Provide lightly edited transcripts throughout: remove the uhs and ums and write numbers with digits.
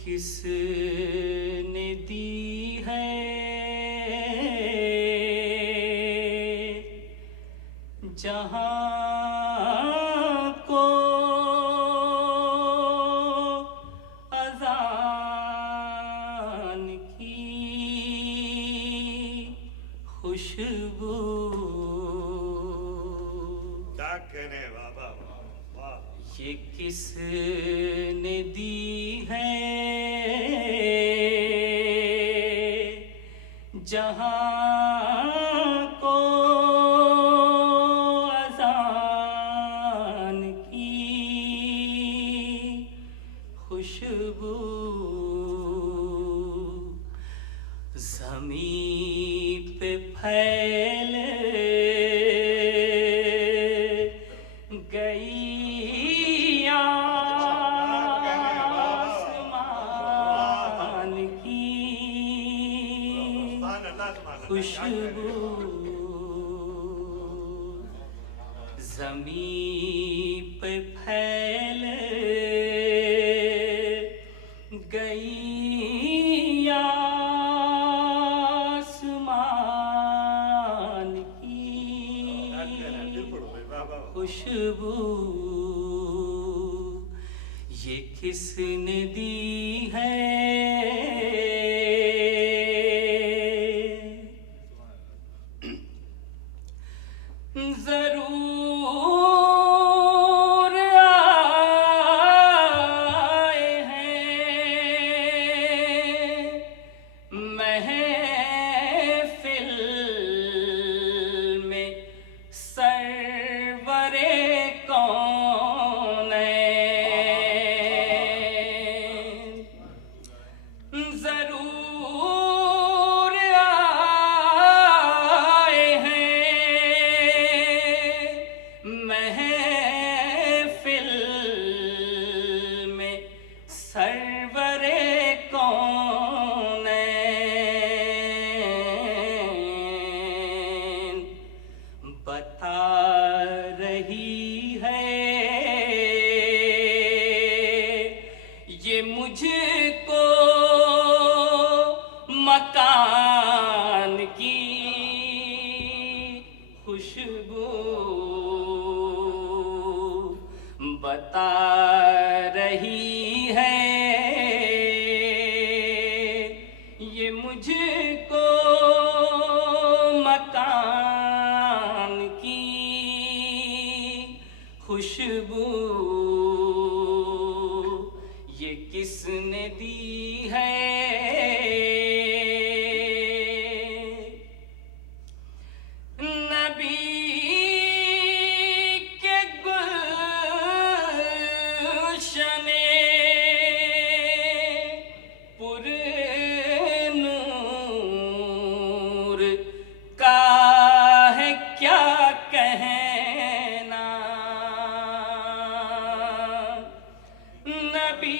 किसने दी है जहां को अज़ान की खुशबू। क्या कहने बाबा, वाह। ये किसने दी है जहां को अज़ान की खुशबू। ज़मीं पे फैल गई आसमान की खुशबू। ज़मीं पे फैल गई आसमान की खुशबू। ये किसने दी है ज़रूर आए हैं महफ़िल में सरवरे कौनैन। ज़रूर आए हैं महफ़िल में सरवरे कौनैन। बता रही है ये मुझको मकान की खुशबू। बता रही है ये मुझको मकान की खुशबू। ये किसने दी है नबी के गुलशने पुरनूर का है क्या कहना। नबी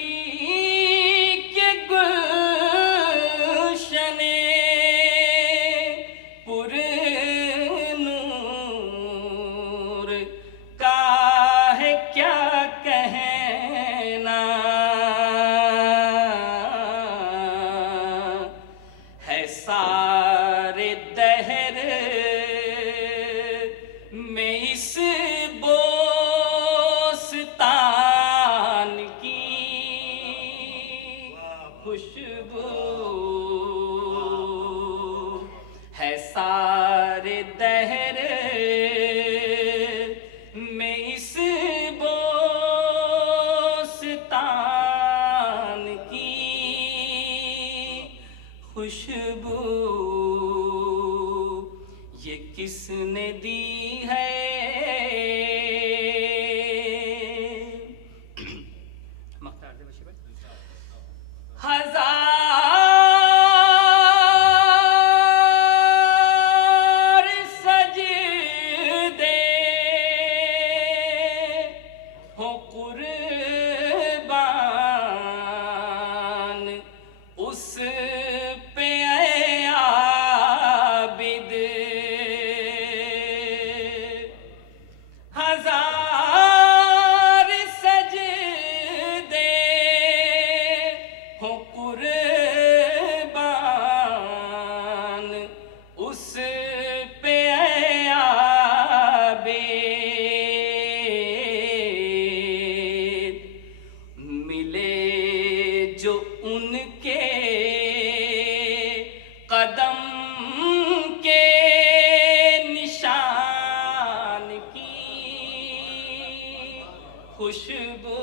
खुशबू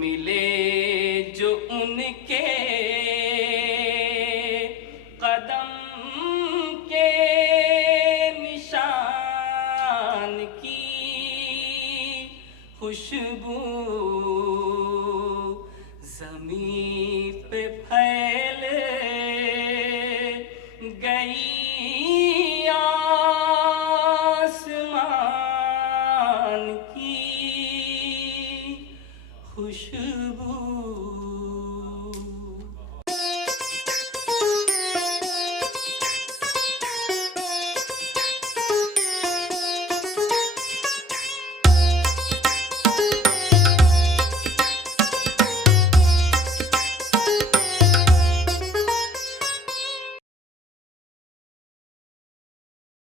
मिले जो उनके कदम के निशान की खुशबू ज़मीं पे फैल गई